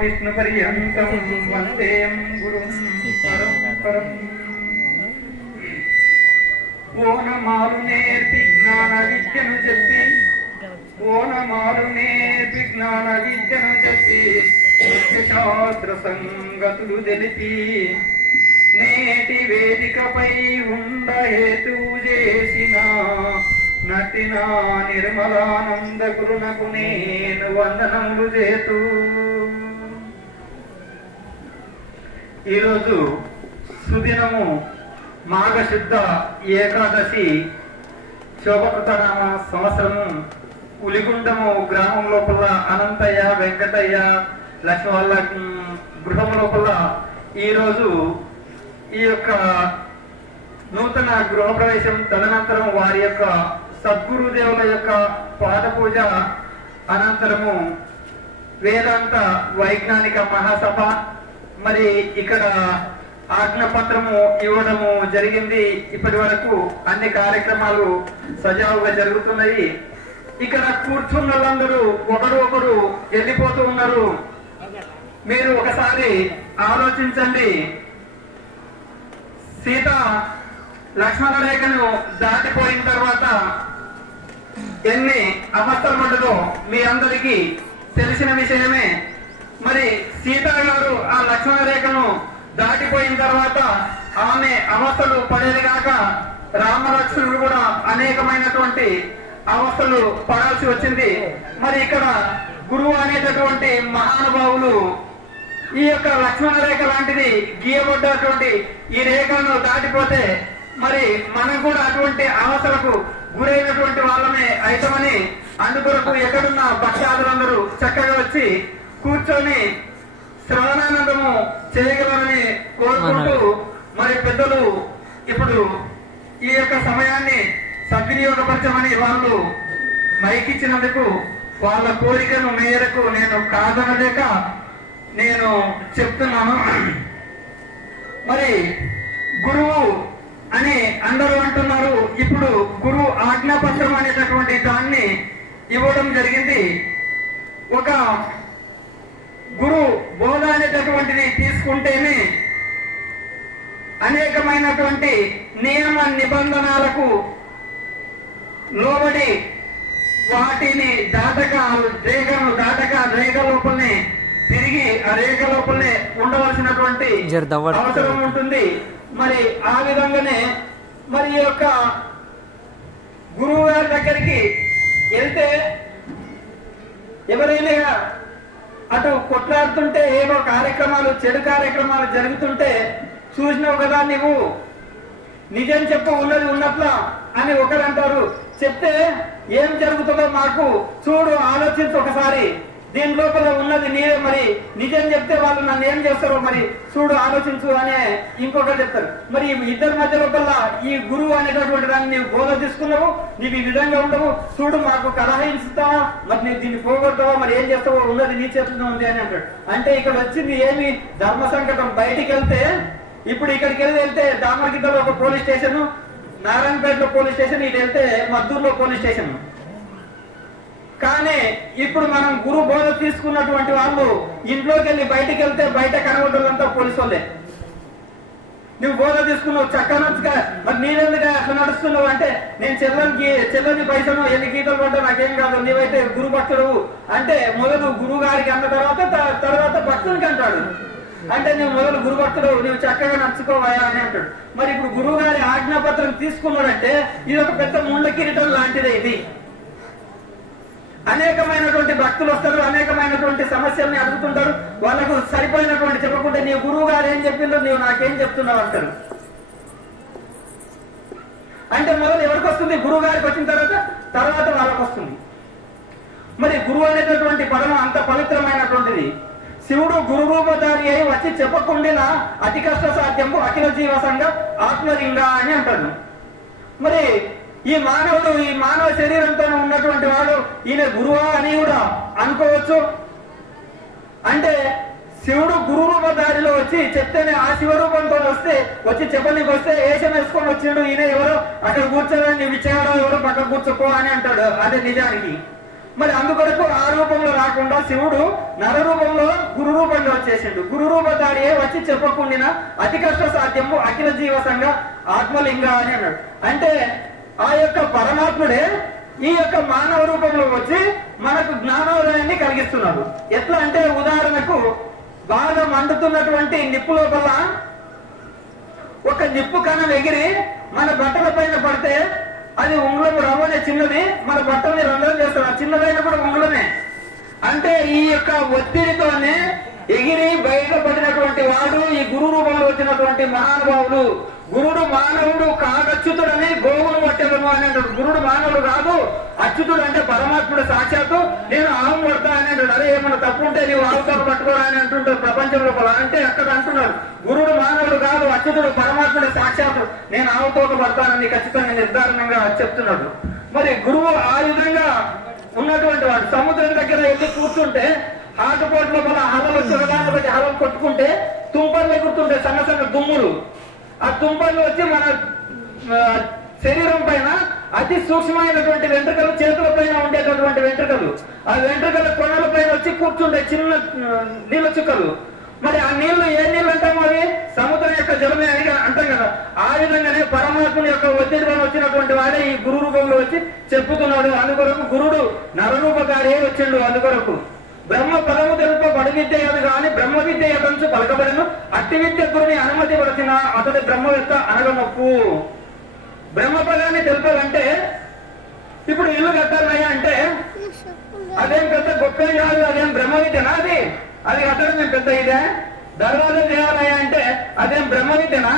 విష్ణు పర్యంతం వందేం గురుం పరంపరం. ఓనమాలు నేర్పి జ్ఞాన విద్యను చెప్పి, ఓనమాలు నేర్పి జ్ఞాన విద్యను చెప్పి, శాస్త్ర సంగతులు తెలిపి, నేటి వేదికపై ఉండ హేతు చేసిన నటిన నిర్మలానంద గురునకు నేను వందనములు చేతూ. ఈరోజు సుదినము మాఘశుద్ధ ఏకాదశి, శోభకృతనామ సంవత్సరము. ఉలిగుండము గ్రామం లోపల అనంతయ్య, వెంకటయ్య, లక్ష్మి వాళ్ళ గృహం లోపల ఈరోజు ఈ యొక్క నూతన గృహప్రవేశం, తదనంతరం వారి యొక్క సద్గురుదేవుల యొక్క పాద పూజ అనంతరము వేదాంత వైజ్ఞానిక మహాసభ, మరి ఇక్కడ ఆజ్ఞాపత్రము ఇవ్వడము జరిగింది. ఇప్పటి వరకు అన్ని కార్యక్రమాలు సజావుగా జరుగుతున్నాయి. ఇక్కడ కూర్చున్న వాళ్ళందరూ ఒకరు ఒకరు వెళ్ళిపోతూ ఉన్నారు. మీరు ఒకసారి ఆలోచించండి. సీత లక్ష్మణ రేఖను దాటిపోయిన తర్వాత ఎన్ని అవస్థలు పడ్డదో మీ అందరికీ తెలిసిన విషయమే. మరి సీత గారు ఆ లక్ష్మణ రేఖను దాటిపోయిన తర్వాత ఆమె అవస్థలు పడేది కాక రామలక్ష్మణుడు కూడా అనేకమైనటువంటి అవస్థలు పడాల్సి వచ్చింది. మరి ఇక్కడ గురువు అనేటటువంటి మహానుభావులు ఈ యొక్క లక్ష్మణ రేఖ లాంటిది గీయబడ్డటువంటి ఈ రేఖను దాటిపోతే మరి మనం కూడా అటువంటి అవస్థలకు గురైనటువంటి వాళ్ళమే అయితమని అందుకొరకు ఎక్కడున్న భక్తాదులందరూ చక్కగా వచ్చి కూర్చొని శ్రవణానందము చేయగలరని కోరుకుంటూ, మరి పెద్దలు ఇప్పుడు ఈ యొక్క సమయాన్ని సద్వినియోగపరచమని వాళ్ళు మైకిచ్చినందుకు వాళ్ళ కోరికను మేరకు నేను కాదనలేక నేను చెప్తున్నాను. మరి గురువు అని అందరూ అంటున్నారు. ఇప్పుడు గురువు ఆజ్ఞాపత్రం అనేటటువంటి దాన్ని ఇవ్వడం జరిగింది. ఒక గురు బోధ అనేటటువంటిది తీసుకుంటేనే అనేకమైనటువంటి నియమ నిబంధనలకు లోబడి వాటిని దాటక రేఖ లోపలనే తిరిగి ఆ రేఖ లోపలనే ఉండవలసినటువంటి అవసరం ఉంటుంది. మరి ఆ విధంగానే మరి ఈ యొక్క గురువు గారి దగ్గరికి వెళ్తే ఎవరైనా అటు కొట్లాడుతుంటే ఏవో కార్యక్రమాలు, చెడు కార్యక్రమాలు జరుగుతుంటే చూసినావు కదా, నువ్వు నిజం చెప్పు, ఉన్నది ఉన్నట్లా అని ఒకరు అంటారు. చెప్తే ఏం జరుగుతుందో మాకు చూడు, ఆలోచించు ఒకసారి, దీని లోపల ఉన్నది నీవే, మరి నిజం చెప్తే వాళ్ళు నన్ను ఏం చేస్తారో మరి చూడు, ఆలోచించు అనే ఇంకొకరు చెప్తారు. మరి ఇద్దరి మధ్య లోపల ఈ గురువు అనేటటువంటి దాన్ని నీవు బోధ తీసుకున్నావు, నీవు ఈ విధంగా ఉండవు, చూడు మాకు కలహిస్తావా, మరి నీవు దీన్ని పోగొడతావా, మరి ఏం చేస్తావో, ఉన్నది నీ చేతిలో ఉంది అని అంటాడు. అంటే ఇక్కడ వచ్చింది ఏమి ధర్మ సంకటం. బయటికి వెళ్తే ఇప్పుడు ఇక్కడికి వెళ్తే దామరగిద్దలో ఒక పోలీస్ స్టేషన్, నారాయణపేటలో పోలీస్ స్టేషన్, ఇటు వెళ్తే మద్దూరులో పోలీస్ స్టేషన్. కానీ ఇప్పుడు మనం గురు బోధ తీసుకున్నటువంటి వాళ్ళు ఇంట్లోకి వెళ్ళి బయటికి వెళ్తే బయట కనబడ్డంతా పోలీసు వాళ్ళే. నువ్వు బోధ తీసుకున్నావు చక్కనొచ్చుగా, మరి నేనెందుకు అట్లా నడుస్తున్నావు అంటే, నేను చెల్లని పైసను ఎన్ని గీతలు పడ్డా నాకేం కాదు, నీవైతే గురు భక్తుడు అంటే మొదలు గురువు గారికి అన్న తర్వాత భక్తునికి అంటాడు. అంటే నువ్వు మొదలు గురు భక్తుడు, నువ్వు చక్కగా నడుచుకోవాయా అని అంటాడు. మరి ఇప్పుడు గురువు గారి ఆజ్ఞాపత్రం తీసుకున్నాడంటే ఇది ఒక పెద్ద ముండ కిరీటం లాంటిదే. ఇది అనేకమైనటువంటి భక్తులు వస్తారు, అనేకమైనటువంటి సమస్యల్ని అడుగుతుంటారు. వాళ్ళకు సరిపోయినటువంటి చెప్పకుంటే నీ గురువు గారు ఏం చెప్పిందో నీవు నాకేం చెప్తున్నావు అంటారు. అంటే మొదలు ఎవరికి వస్తుంది? గురువు గారికి వచ్చిన తర్వాత వాళ్ళకు వస్తుంది. మరి గురువు అనేటటువంటి పదం అంత పవిత్రమైనటువంటిది. శివుడు గురు రూపధారి అయి వచ్చి చెప్పకుండా అతి కష్ట సాధ్యము అఖిల జీవ సంఘ ఆత్మలింగ అని అంటాడు. మరి ఈ మానవుడు, ఈ మానవ శరీరంతో ఉన్నటువంటి వాడు ఈయన గురువా అని కూడా అనుకోవచ్చు. అంటే శివుడు గురు రూపధారిలో వచ్చి చెప్తేనే ఆ శివరూపంతో వచ్చి చెప్పనికి వస్తే ఏషం వేసుకొని వచ్చిండు, ఈయన ఎవరో అక్కడ కూర్చోని నీవు ఇచ్చేవాడు ఎవరో పక్కన కూర్చోపో అని అంటాడు. అదే నిజానికి. మరి అందుకొరకు ఆ రూపంలో రాకుండా శివుడు నర రూపంలో గురు చేసిండు. గురు రూపధారియే వచ్చి చెప్పకుండా అతి కష్ట సాధ్యము అఖిల జీవ సంఘ ఆత్మలింగ అని అన్నాడు. అంటే ఆ యొక్క పరమాత్ముడే ఈ యొక్క మానవ రూపంలో వచ్చి మనకు జ్ఞానోదయాన్ని కలిగిస్తున్నాడు. ఎట్లా అంటే ఉదాహరణకు బాగా మండుతున్నటువంటి నిప్పు లోపల ఒక నిప్పు కణం ఎగిరి మన బట్టల పైన పడితే అది ఉంగుళము రవ్వనే చిన్నది, మన బట్టల్ని రంధ్రం చేస్తాం, చిన్నదైన కూడా ఉంగుళమే. అంటే ఈ యొక్క ఒత్తిడితోనే ఎగిరి బయటపడినటువంటి వాడు ఈ గురు రూపంలో వచ్చినటువంటి మహానుభావుడు. గురుడు మానవుడు కాగచ్యుతుడని గోవును పట్టెదను అని అంటాడు. గురుడు మానవుడు కాదు, అచ్యుతుడు అంటే పరమాత్ముడు సాక్షాత్తు. నేను ఆవు పడతా అని అంటాడు. అరే ఏమన్నా తప్పు ఉంటే నీవు ఆవుతాను పట్టుకోరా అని అంటుంటారు ప్రపంచం లోపల. అంటే అక్కడ అంటున్నారు గురుడు మానవుడు కాదు, అచ్యుతుడు పరమాత్ముడు సాక్షాత్తు. నేను ఆవుతోట పడతానని ఖచ్చితంగా నిర్ధారణంగా చెప్తున్నాడు. మరి గురువు ఆ విధంగా ఉన్నటువంటి వాడు సముద్రం దగ్గర వెళ్ళి కూర్చుంటే ఆటపోటు లోపల హలలు వచ్చి ఒకదాన్ని బట్టి హలలు కొట్టుకుంటే తుంపర్లు ఎగురుతుంటే సన్న సన్న దుమ్ములు. ఆ తుంపర్లు వచ్చి మన శరీరం పైన అతి సూక్ష్మమైనటువంటి వెంట్రుకలు, చేతుల పైన ఉండేటటువంటి వెంట్రుకలు, ఆ వెంట్రుకల కొనల పైన వచ్చి కూర్చుంటే చిన్న నీళ్ళ చుక్కలు. మరి ఆ నీళ్లు ఏ నీళ్ళు అంటాము? అవి సముద్రం యొక్క జలమే అని అంటాం కదా. ఆ విధంగానే పరమాత్ముని యొక్క ఒత్తిడి వల్ల వచ్చినటువంటి వాడే ఈ గురు రూపంలో వచ్చి చెప్పుతున్నాడు. అందుకొరకు గురుడు నరరూపకారే వచ్చిండు. అందుకొరకు బ్రహ్మ పదము తెలుప బడి విద్య ఎదు గాని బ్రహ్మ విద్య ఎదంచు పలకబడను అట్టి విద్య గురుని అనుమతి పడిచిన అతడి బ్రహ్మవేత్త అనగనొప్పు. బ్రహ్మ పదాన్ని తెలుపాలంటే ఇప్పుడు ఇల్లు కట్టాలయ్యా అంటే అదేం పెద్ద గొప్ప కాదు, అదేం బ్రహ్మ విద్యనా? అది కట్టడం మేము పెద్ద ఇదే. దర్వాజా చేయాలయ్యా అంటే అదేం బ్రహ్మ విద్యనా?